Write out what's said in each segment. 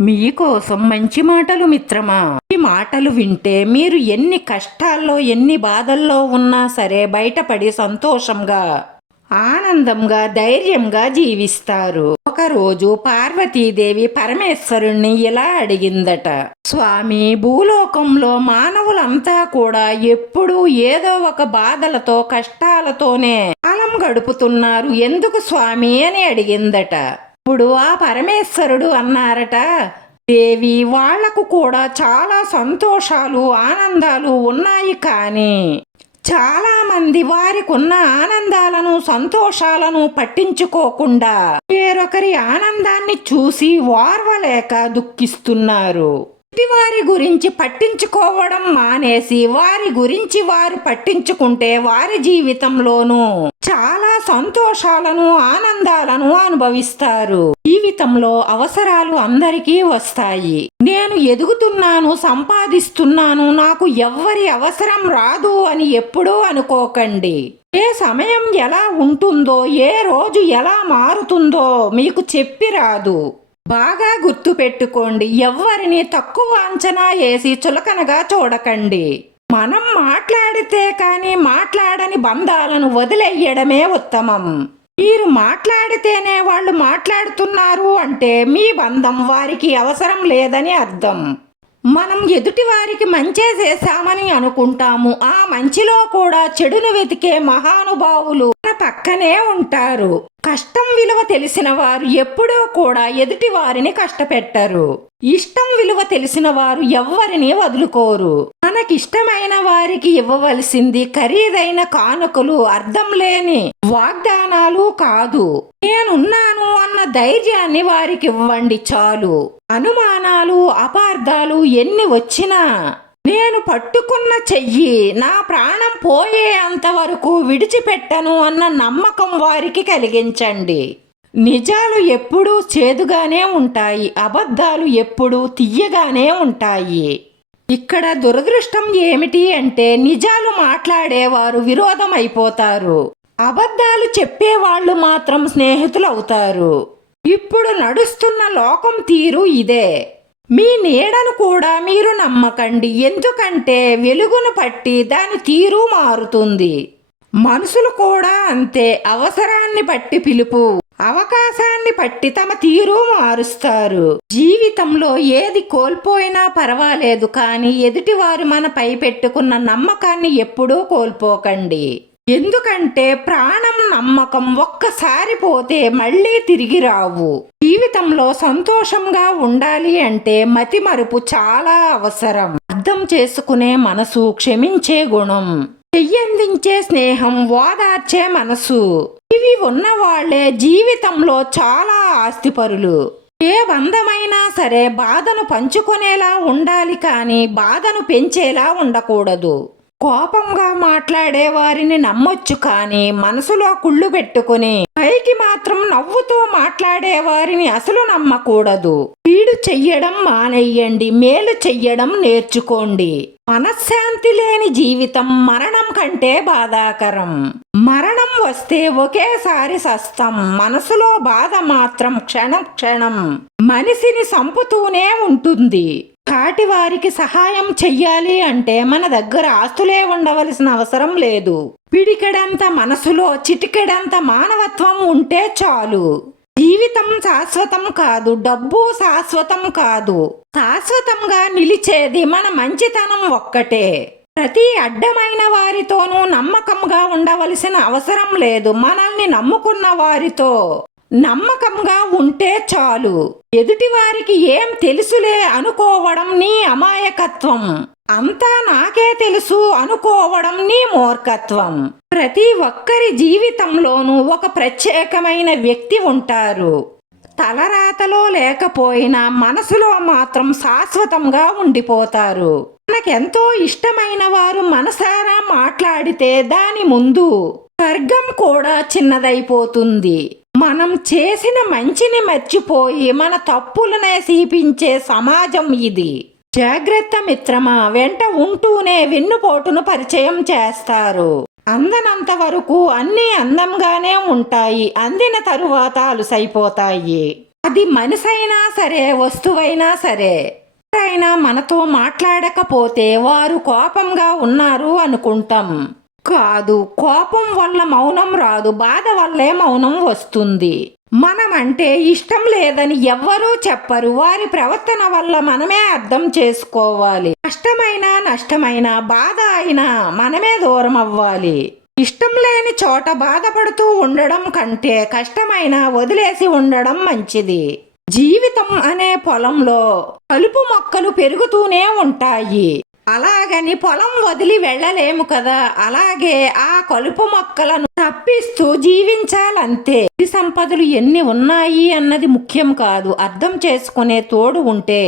మీకోసం మంచి మాటలు మిత్రమా? ఈ మాటలు వింటే మీరు ఎన్ని కష్టాల్లో ఎన్ని బాధల్లో ఉన్నా సరే బయటపడి సంతోషంగా ఆనందంగా ధైర్యంగా జీవిస్తారు. ఒకరోజు పార్వతీదేవి పరమేశ్వరుణ్ణి ఇలా అడిగిందట. స్వామి భూలోకంలో మానవులంతా కూడా ఎప్పుడూ ఏదో ఒక బాధలతో కష్టాలతోనే కాలం గడుపుతున్నారు. ఎందుకు స్వామి? అని అడిగిందట. ఇప్పుడు ఆ పరమేశ్వరుడు అన్నారట దేవి వాళ్ళకు కూడా చాలా సంతోషాలు ఆనందాలు ఉన్నాయి కానీ చాలామంది వారికున్న ఆనందాలను సంతోషాలను పట్టించుకోకుండా వేరొకరి ఆనందాన్ని చూసి ఓర్వలేక దుఃఖిస్తున్నారు. వారి గురించి పట్టించుకోవడం మానేసి వారి గురించి వారు పట్టించుకుంటే వారి జీవితంలోనూ చాలా సంతోషాలను ఆనందాలను అనుభవిస్తారు. జీవితంలో అవసరాలు అందరికీ వస్తాయి. నేను ఎదుగుతున్నాను సంపాదిస్తున్నాను నాకు ఎవ్వరి అవసరం రాదు అని ఎప్పుడూ అనుకోకండి. ఏ సమయం ఎలా ఉంటుందో ఏ రోజు ఎలా మారుతుందో మీకు చెప్పి రాదు. బాగా గుర్తుపెట్టుకోండి. ఎవ్వరిని తక్కువ అంచనా వేసి చులకనగా చూడకండి. మనం మాట్లాడితే కానీ మాట్లాడని బంధాలను వదిలేయడమే ఉత్తమం. మీరు మాట్లాడితేనే వాళ్ళు మాట్లాడుతున్నారు అంటే మీ బంధం వారికి అవసరం లేదని అర్థం. మనం ఎదుటి వారికి మంచే చేశామని అనుకుంటాము. ఆ మంచిలో కూడా చెడును వెతికే మహానుభావులు మన పక్కనే ఉంటారు. కష్టం విలువ తెలిసిన వారు ఎప్పుడూ కూడా ఎదుటి వారిని కష్టపెట్టరు. ఇష్టం విలువ తెలిసిన వారు ఎవ్వరిని వదులుకోరు. మనకిష్టమైన వారికి ఇవ్వవలసింది ఖరీదైన కానుకలు అర్థం లేని వాగ్దానాలు కాదు. నేనున్నాను ధైర్యాన్ని వారికి ఇవ్వండి చాలు. అనుమానాలు అపార్థాలు ఎన్ని వచ్చినా నేను పట్టుకున్న చెయ్యి నా ప్రాణం పోయే అంతవరకు విడిచిపెట్టను అన్న నమ్మకం వారికి కలిగించండి. నిజాలు ఎప్పుడూ చేదుగానే ఉంటాయి అబద్ధాలు ఎప్పుడూ తీయగానే ఉంటాయి. ఇక్కడ దురదృష్టం ఏమిటి అంటే నిజాలు మాట్లాడేవారు విరోధం అయిపోతారు అబద్ధాలు చెప్పేవాళ్ళు మాత్రం స్నేహితులు అవుతారు ఇప్పుడు నడుస్తున్న లోకం తీరు ఇదే. మీ నీడను కూడా మీరు నమ్మకండి. ఎందుకంటే వెలుగును పట్టి దాని తీరు మారుతుంది. మనుషులు కూడా అంతే. అవసరాన్ని బట్టి పిలుపు. అవకాశాన్ని పట్టి తమ తీరు మారుస్తారు. జీవితంలో ఏది కోల్పోయినా పర్వాలేదు. కానీ ఎదుటివారు మనపై పెట్టుకున్న నమ్మకాన్ని ఎప్పుడూ కోల్పోకండి. ఎందుకంటే ప్రాణం నమ్మకం ఒక్కసారి పోతే మళ్ళీ తిరిగి రావు. జీవితంలో సంతోషంగా ఉండాలి అంటే మతి మరుపు చాలా అవసరం. అర్థం చేసుకునే మనసు క్షమించే గుణం. చెయ్యందించే స్నేహం ఓదార్చే మనసు. ఇవి ఉన్నవాళ్ళే జీవితంలో చాలా ఆస్తిపరులు. ఏ బంధమైనా సరే బాధను పంచుకునేలా ఉండాలి కానీ బాధను పెంచేలా ఉండకూడదు. కోపంగా మాట్లాడే వారిని నమ్మొచ్చు కానీ మనసులో కుళ్ళు పెట్టుకుని పైకి మాత్రం నవ్వుతూ మాట్లాడే వారిని అసలు నమ్మకూడదు. కీడు చెయ్యడం మానేయండి మేలు చెయ్యడం నేర్చుకోండి. మనశ్శాంతి లేని జీవితం మరణం కంటే బాధాకరం. మరణం వస్తే ఒకేసారి సస్తం మనసులో బాధ మాత్రం క్షణం క్షణం. మనిషిని సంపుతూనే ఉంటుంది. కాటి వారికి సహాయం చెయ్యాలి అంటే మన దగ్గర ఆస్తులే ఉండవలసిన అవసరం లేదు. పిడికెడంత మనసులో చిటికెడంత మానవత్వం ఉంటే చాలు. జీవితం శాశ్వతం కాదు డబ్బు శాశ్వతం కాదు. శాశ్వతంగా నిలిచేది మన మంచితనం ఒక్కటే. ప్రతి అడ్డమైన వారితోనూ నమ్మకంగా ఉండవలసిన అవసరం లేదు మనల్ని నమ్ముకున్న వారితో. నమ్మకంగా ఉంటే చాలు. ఎదుటి వారికి ఏం తెలుసులే అనుకోవడం నీ అమాయకత్వం. అంతా నాకే తెలుసు అనుకోవడం నీ మూర్ఖత్వం. ప్రతి ఒక్కరి జీవితంలోనూ ఒక ప్రత్యేకమైన వ్యక్తి ఉంటారు. తలరాతలో లేకపోయినా మనసులో మాత్రం శాశ్వతంగా ఉండిపోతారు. మనకెంతో ఇష్టమైన వారు మనసారా మాట్లాడితే దాని ముందు స్వర్గం కూడా చిన్నదైపోతుంది. మనం చేసిన మంచిని మర్చిపోయి మన తప్పులనే సీపించే సమాజం ఇది. జాగ్రత్త మిత్రమా వెంట ఉంటూనే వెన్నుపోటును పరిచయం చేస్తారు. అందనంత వరకు అన్నీ అందంగానే ఉంటాయి అందిన తరువాత అలుసైపోతాయి. అది మనిషైనా సరే వస్తువైనా సరే. ఎవరైనా మనతో మాట్లాడకపోతే వారు కోపంగా ఉన్నారు అనుకుంటాం. కాదు. కోపం వల్ల మౌనం రాదు. బాధ వల్లే మౌనం వస్తుంది. మనం అంటే ఇష్టం లేదని ఎవ్వరూ చెప్పరు. వారి ప్రవర్తన వల్ల మనమే అర్థం చేసుకోవాలి. కష్టమైనా నష్టమైనా బాధ అయినా మనమే దూరం అవ్వాలి. ఇష్టం లేని చోట బాధపడుతూ ఉండడం కంటే కష్టమైన వదిలేసి ఉండడం మంచిది. జీవితం అనే పొలంలో కలుపు మొక్కలు పెరుగుతూనే ఉంటాయి. అలాగని పొలం వదిలి వెళ్ళలేము కదా. అలాగే ఆ కలుపు మొక్కలను తప్పిస్తూ జీవించాలంతే. ఈ సంపదలు ఎన్ని ఉన్నాయి అన్నది ముఖ్యం కాదు. అర్థం చేసుకునే తోడు ఉంటే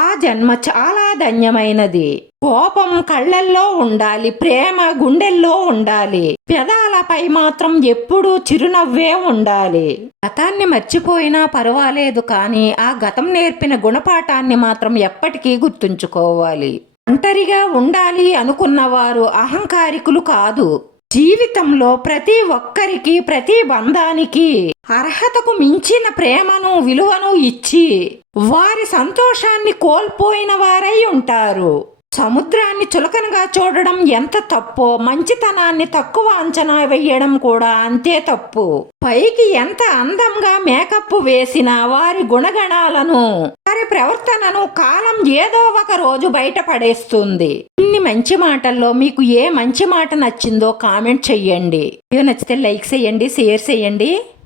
ఆ జన్మ చాలా ధన్యమైనది. కోపం కళ్ళల్లో ఉండాలి ప్రేమ గుండెల్లో ఉండాలి. పెదాలపై మాత్రం ఎప్పుడూ చిరునవ్వే ఉండాలి. గతాన్ని మర్చిపోయినా పర్వాలేదు కానీ ఆ గతం నేర్పిన గుణపాఠాన్ని మాత్రం ఎప్పటికీ గుర్తుంచుకోవాలి. ఒంటరిగా ఉండాలి అనుకున్నవారు అహంకారికులు కాదు. జీవితంలో ప్రతి ఒక్కరికి ప్రతి బంధానికి అర్హతకు మించిన ప్రేమను విలువను ఇచ్చి వారి సంతోషాన్ని కోల్పోయిన వారై ఉంటారు. సముద్రాన్ని చులకనగా చూడడం ఎంత తప్పో మంచితనాన్ని తక్కువ అంచనా వేయడం కూడా అంతే తప్పు. పైకి ఎంత అందంగా మేకప్ వేసినా వారి గుణగణాలను వారి ప్రవర్తనను కాలం ఏదో ఒక రోజు బయటపడేస్తుంది ఇన్ని మంచి మాటల్లో మీకు ఏ మంచి మాట నచ్చిందో కామెంట్ చెయ్యండి. నచ్చితే లైక్ చేయండి షేర్ చేయండి